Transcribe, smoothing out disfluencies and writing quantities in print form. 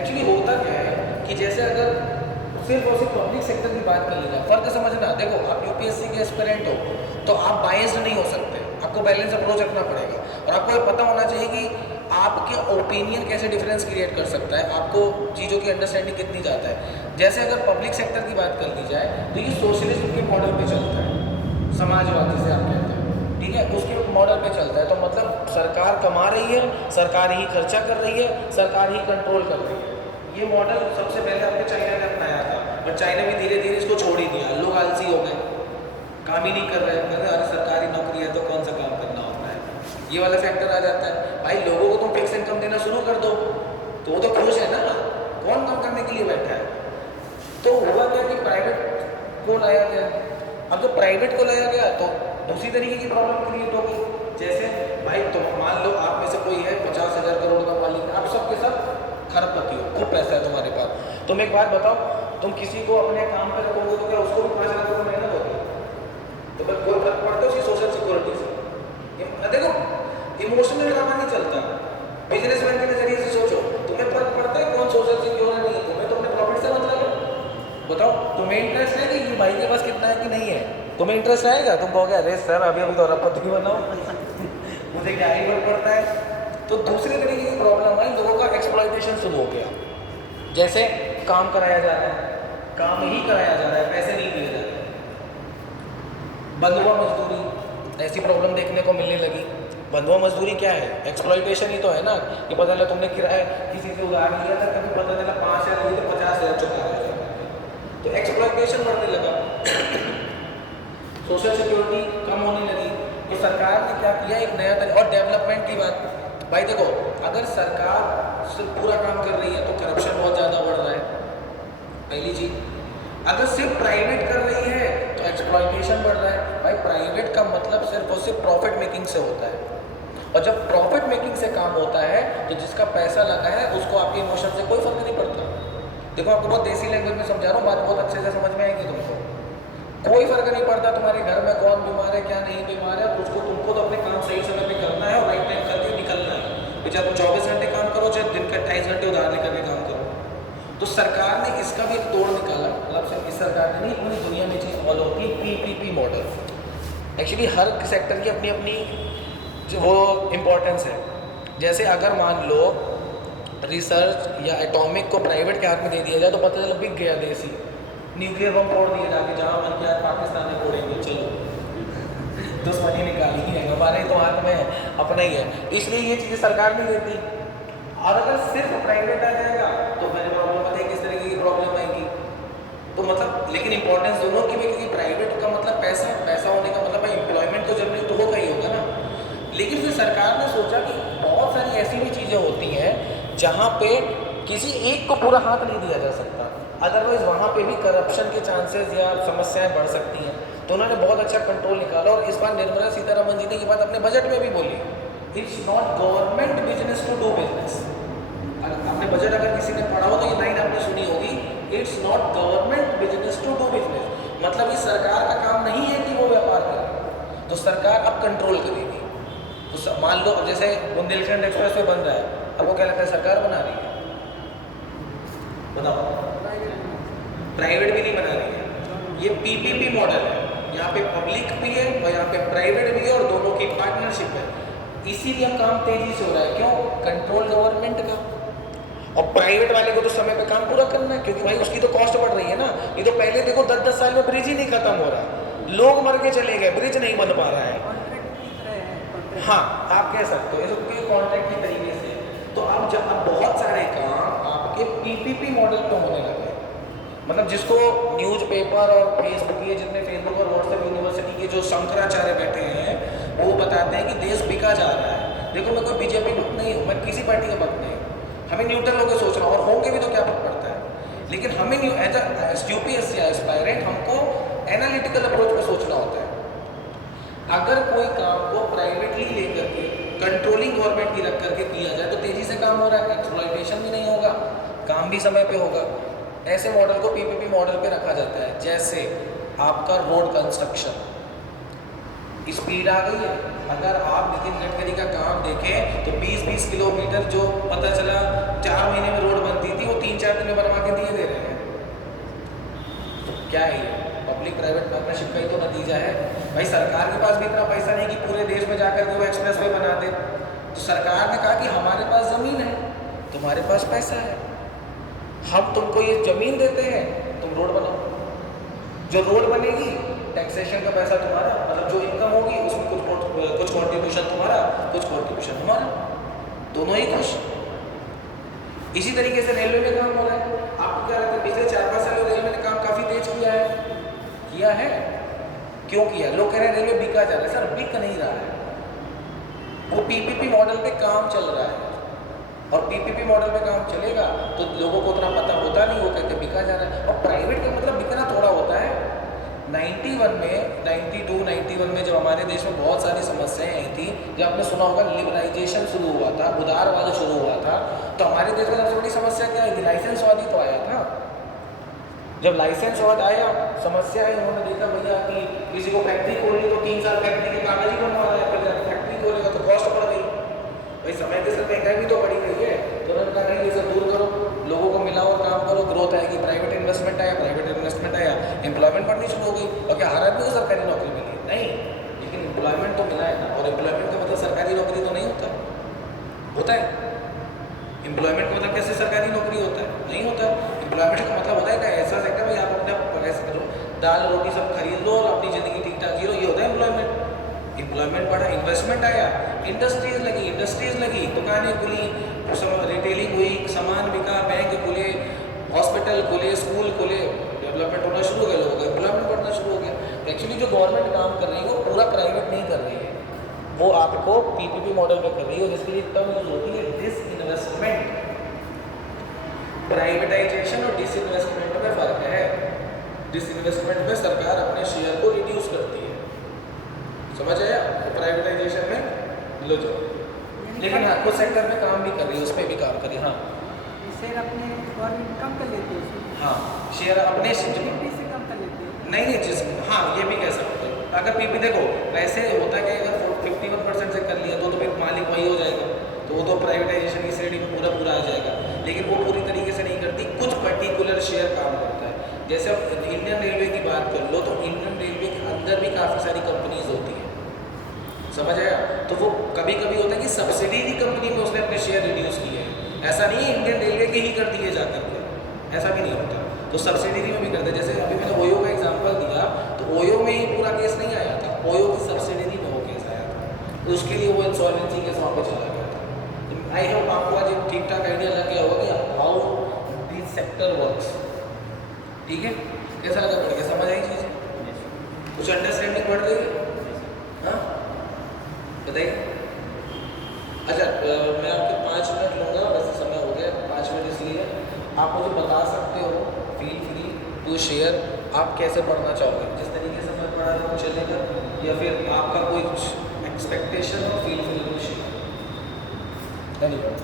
Actually होता क्या है कि जैसे अगर सिर्फ और सिर्फ पब्लिक सेक्टर की बात कर ली जाए, फर्क समझना, देखो आप यूपीएससी के एस्पिरेंट हो तो आप बायस्ड नहीं हो सकते, आपको बैलेंस अप्रोच रखना पड़ेगा और आपको ये पता होना चाहिए कि आपके ओपिनियन कैसे डिफरेंस क्रिएट कर सकता है, आपको चीज़ों की अंडरस्टैंडिंग कितनी जाता है। जैसे अगर पब्लिक सेक्टर की बात कर ली जाए तो ये सोशलिज्म के मॉडल पे चलता है, समाजवाद जिसे आप कहते हैं, ठीक है, उसके मॉडल पे चलता है। तो मतलब सरकार कमा रही है, सरकार ही खर्चा कर रही है, सरकार ही कंट्रोल कर रही है। ये मॉडल सबसे पहले आपके चाइना ने अपनाया था, और चाइना भी धीरे धीरे इसको छोड़ ही दिया, लोग आलसी हो गए, काम ही नहीं कर रहे, कहते अरे सरकारी नौकरी है तो कौन सा काम करना होता है, ये वाला फैक्टर आ जाता है। भाई लोगों को तुम फिक्स इनकम देना शुरू कर दो तो वो तो खुश है ना, कौन काम करने के लिए बैठा है। तो हुआ क्या कि प्राइवेट को लाया गया, अब जब प्राइवेट को लाया गया तो दूसरी तरीके की प्रॉब्लम क्रिएट हो गई। जैसे भाई तुम मान लो आप में से कोई है 50,000 करोड़ का मालिक, आप सबके सब खरबपति हो, खूब पैसा है तुम्हारे पास, तुम एक बात बताओ, तुम किसी को अपने काम पर रखोगे तो क्या उसको भी 5 लाख रुपये महीना दोगे? तो फिर कोई फर्क पड़ता है उसकी सोशल सिक्योरिटी से? देखो इमोशनल ड्रामा नहीं चलता, बिजनेसमैन के नजरिए से सोचो, तुम्हें फर्क पड़ता है कौन सोशल सिक्योर है नहीं है, तुम्हें तो अपने प्रॉफिट से मतलब है। बताओ तुम्हें इंटरेस्ट है कि भाई के पास कितना है कि नहीं है, तुम्हें इंटरेस्ट आएगा? तुम कहोगे अरे सर अभी अभी तो अरबपति बनाओ मुझे क्या ही फर्क पड़ता है। तो दूसरे तरीके की प्रॉब्लम आई, लोगों का एक्सप्लॉइटेशन शुरू हो गया। जैसे काम कराया जा रहा है, काम ही कराया जा रहा है, पैसे नहीं दिए जा रहे, बंधुआ मजदूरी, ऐसी प्रॉब्लम देखने को मिलने लगी। बंधुआ मजदूरी क्या है? एक्सप्लॉइटेशन ही तो है ना, कि पता चला तुमने किराया किसी से उधार लिया था, कभी पता चला 5,000 लिए थे 50,000 चुका रहे थे, तो एक्सप्लॉइटेशन बढ़ने लगा सोशल सिक्योरिटी कम होने लगी। तो सरकार ने क्या किया, एक नया तरीका, और डेवलपमेंट की बात, भाई देखो अगर सरकार सिर्फ पूरा काम कर रही है तो करप्शन बहुत ज़्यादा बढ़ रहा है, पहली चीज़। अगर सिर्फ प्राइवेट कर रही है तो एक्सप्लॉइटेशन बढ़ रहा है। भाई प्राइवेट का मतलब सिर्फ और सिर्फ प्रॉफिट मेकिंग से होता है, और जब प्रॉफिट मेकिंग से काम होता है तो जिसका पैसा लगा है उसको आपके इमोशन से कोई फर्क नहीं पड़ता। देखो आपको बहुत देसी लैंग्वेज में समझा रहा हूँ, बात बहुत अच्छे से समझ में आएगी तुमको। कोई फर्क नहीं पड़ता तुम्हारे घर में कौन बीमार है क्या नहीं बीमार है, उसको तुमको तो अपने काम सही समय पे करना है और राइट टाइम करके निकलना है। चाहे तुम 24 घंटे काम करो, चाहे दिन का 28 घंटे उधार लेकर के काम करो। तो सरकार ने इसका भी एक तोड़ निकाला, मतलब सिर्फ इस सरकार ने नहीं, पूरी दुनिया में चीज़ फॉलो होती है, पीपीपी मॉडल। एक्चुअली हर सेक्टर की अपनी अपनी जो वो इम्पोर्टेंस है। जैसे अगर मान लो रिसर्च या एटॉमिक को प्राइवेट के हाथ में दे दिया जाए तो पता चला बिक गया देश ही, न्यूक्लियर बम फोड़ दिए जाके, जहाँ मन किया पाकिस्तान में फोड़ेंगे, चलो दुश्मनी निकाली है, हमारे तो हाथ में है, अपना ही है, इसलिए ये चीज़ें सरकार नहीं देती। और अगर सिर्फ प्राइवेट आ जाएगा तो मैंने प्रॉब्लम बताई किस तरीके की प्रॉब्लम आएगी। तो मतलब लेकिन इंपॉर्टेंस दोनों की भी, क्योंकि प्राइवेट का मतलब पैसा, पैसा होने का मतलब एम्प्लॉयमेंट तो जनरेट तो होगा ही होगा ना। लेकिन फिर सरकार ने सोचा कि बहुत सारी ऐसी भी चीज़ें होती हैं जहाँ पे किसी एक को पूरा हाथ नहीं दिया जा सकता, अदरवाइज वहाँ पे भी करप्शन के चांसेस या समस्याएं बढ़ सकती हैं। तो उन्होंने बहुत अच्छा कंट्रोल निकाला, और इस बार निर्मला सीतारमण जी ने ये बात अपने बजट में भी बोली, it's not government business to do business. आपने बजट अगर किसी ने पढ़ा हो तो ये लाइन आपने सुनी होगी, it's not government business to do business, मतलब इस सरकार का काम नहीं है कि वो व्यापार करे, तो सरकार अब कंट्रोल करेगी। तो मान लो जैसे बुंदेलखंड एक्सप्रेस वे बन रहा है, अब वो क्या लगता है सरकार बना रही है? बताओ, प्राइवेट भी नहीं बना रही है, ये पीपीपी मॉडल है, यहाँ पे पब्लिक भी है और यहाँ पे प्राइवेट भी है, और दोनों की पार्टनरशिप है, इसीलिए काम तेजी से हो रहा है। क्यों? कंट्रोल गवर्नमेंट का। और प्राइवेट वाले को तो समय पे काम पूरा करना है, क्योंकि भाई उसकी तो कॉस्ट बढ़ रही है ना। ये तो पहले देखो 10-10 साल में ब्रिज ही नहीं खत्म हो रहा, लोग मर के चले गए, ब्रिज नहीं बन पा रहा है। हाँ आप कह सकते हो इसको कॉन्ट्रैक्ट के तरीके से। तो अब जब अब बहुत सारे काम आपके पीपीपी मॉडल पे होने लगे, मतलब जिसको न्यूज़पेपर और फेसबुक, ये जितने फेसबुक और व्हाट्सएप यूनिवर्सिटी के जो शंकराचार्य बैठे हैं वो बताते हैं कि देश बिका जा रहा है। देखो मैं कोई बीजेपी भक्त नहीं हूँ, मैं किसी पार्टी का भक्त नहीं हूँ, हमें न्यूट्रल होकर सोच रहा हूँ, और होंगे भी तो क्या फर्क पड़ता है। लेकिन हमें एज अ यूपीएससी एस्पायरेंट हमको एनालिटिकल अप्रोच पर सोचना होता है। अगर कोई काम को प्राइवेटली लेकर के कंट्रोलिंग गवर्नमेंट की रख करके किया जाए तो तेजी से काम हो रहा है, एक्सप्लॉइटेशन भी नहीं होगा, काम भी समय पे होगा। ऐसे मॉडल को पीपीपी मॉडल पे रखा जाता है। जैसे आपका रोड कंस्ट्रक्शन, स्पीड आ गई है, अगर आप नितिन गडकरी का काम देखें तो 20-20 किलोमीटर जो पता चला 4 महीने में रोड बनती थी, वो क्या है ये? पब्लिक प्राइवेट पार्टनरशिप का ही तो नतीजा है। भाई सरकार के पास भी इतना पैसा नहीं कि पूरे देश में जाकर के वो एक्सप्रेस वे बना दे। तो सरकार ने कहा कि हमारे पास ज़मीन है, तुम्हारे पास पैसा है, हम तुमको ये ज़मीन देते हैं, तुम रोड बनाओ। जो रोड बनेगी टैक्सेशन का पैसा तुम्हारा, मतलब जो इनकम होगी उसमें कुछ कॉन्ट्रीब्यूशन तुम्हारा, कुछ कॉन्ट्रीब्यूशन हमारा, दोनों ही खुश। इसी तरीके से रेलवे में काम हो रहा है। आपको क्या लगता है पिछले 4-5 सालों में रेलवे ने काम काफ़ी तेज किया है? क्यों किया? लोग कह रहे हैं रेलवे बिका जा रहा है। सर बिक नहीं रहा है, वो पीपीपी मॉडल पे काम चल रहा है, और पीपीपी मॉडल पे काम चलेगा तो लोगों को उतना पता होता नहीं, वो कहते बिका जा रहा है। और प्राइवेट का मतलब बिकना थोड़ा होता है। 91 में 91 में जब हमारे देश में बहुत सारी समस्याएं आई थी, जब आपने सुना होगा लिबरलाइजेशन शुरू हुआ था, उदारवाद शुरू हुआ था, तो हमारे देश में सबसे बड़ी समस्या क्या आई थी? लाइसेंसवादी तो आया था। जब लाइसेंसवाद आया, समस्या है, उन्होंने देखा भैया कि किसी को फैक्ट्री खोलनी तो 3 साल फैक्ट्री के कागज ही बनवा रहा है, फिर जाकर फैक्ट्री खोलेगा तो कॉस्ट बढ़ गई। भाई समय के साथ महंगाई भी तो बढ़ी गई है, तो उन्होंने कहा नहीं ये सब दूर करो, लोगों को मिलाओ और काम करो, ग्रोथ आएगी। प्राइवेट इन्वेस्टमेंट आया, एम्प्लॉयमेंट बढ़नी शुरू हो गई। और क्या हर आदमी को सरकारी नौकरी मिली? नहीं, लेकिन एम्प्लॉयमेंट तो मिला है ना। और एम्प्लॉयमेंट का मतलब सरकारी नौकरी तो नहीं होता है। एम्प्लॉयमेंट का मतलब कैसे सरकारी नौकरी होता है? नहीं होता। एम्प्लॉयमेंट का मतलब होता है क्या? ऐसा सेक्टर भाई आप अपना कैसे करो, दाल रोटी सब खरीद लो और अपनी ज़िंदगी ठीक ठाक जियो, ये होता है एम्प्लॉयमेंट। एम्प्लॉयमेंट बढ़ा, इन्वेस्टमेंट आया, इंडस्ट्रीज लगी, दुकानें खुली, रिटेलिंग हुई, सामान बिका, बैंक खुले, हॉस्पिटल खुले, स्कूल खुले, डेवलपमेंट होना शुरू हो गया, लोगों का एम्प्लॉयमेंट बढ़ना शुरू हो गया। एक्चुअली जो गवर्नमेंट काम कर रही है वो पूरा प्राइवेट नहीं कर रही है, वो आपको पीपीपी मॉडल में कर रही है, और जिसके लिए टर्म यूज होती है डिसइन्वेस्टमेंट। प्राइवेटाइजेशन और डिसइन्वेस्टमेंट में फ़र्क है। डिसइन्वेस्टमेंट में सरकार अपने शेयर को रिड्यूस करती है, समझ आया? तो प्राइवेटाइजेशन में लो जाओ, लेकिन हाँ कुछ सेक्टर में काम भी कर रही है, उस पर भी काम कर रही है। हाँ शेयर अपने गवर्नमेंट कम कर लेती है उसमें। हाँ शेयर अपने से कम कर लेती है। नहीं, हाँ ये भी कह सकते हो। अगर पीपी देखो वैसे होता है कि अगर 51% से कर लिया तो फिर मालिक वही हो जाएगा, तो वो तो प्राइवेटाइजेशन की श्रेणी में पूरा आ जाएगा। लेकिन वो पूरी तरीके से नहीं करती, कुछ पर्टिकुलर शेयर काम करता है। जैसे अब इंडियन रेलवे की बात कर लो, तो इंडियन रेलवे के अंदर भी काफ़ी सारी कंपनीज होती हैं, समझ आया? तो वो कभी होता है कि सब्सिडरी कंपनी में उसने अपने शेयर रिड्यूस किए हैं, ऐसा नहीं है इंडियन रेलवे के ही कर दिए जाकर के, ऐसा भी नहीं होता। तो सब्सिडरी में भी करते, जैसे अभी मैंने ओयो का एग्जांपल दिया, तो ओयो में ही पूरा केस नहीं आया था, ओयो की सब्सिडरी में वो केस आया था, तो उसके लिए वो इंसॉल्वेंसी केस वहाँ पे चला गया था। तो आई होप आपको आज एक ठीक ठाक आइडिया लग गया होगा कि हाउ दिस सेक्टर वर्क्स। ठीक है, कैसा लगा पढ़ के? समझ आई चीज़ें? कुछ अंडरस्टैंडिंग बढ़ गई? हाँ बताइए। अच्छा मैं आपके 5 मिनट लूँगा, वैसे समय हो गया 5 मिनट, इसलिए आप मुझे बता सकते हो, फील फ्री टू शेयर, आप कैसे पढ़ना चाहोगे, जिस तरीके से मैं पढ़ा रहा हूँ चलेगा, या फिर आपका कोई एक्सपेक्टेशन हो, फील फ्री टू शेयर। धन्यवाद।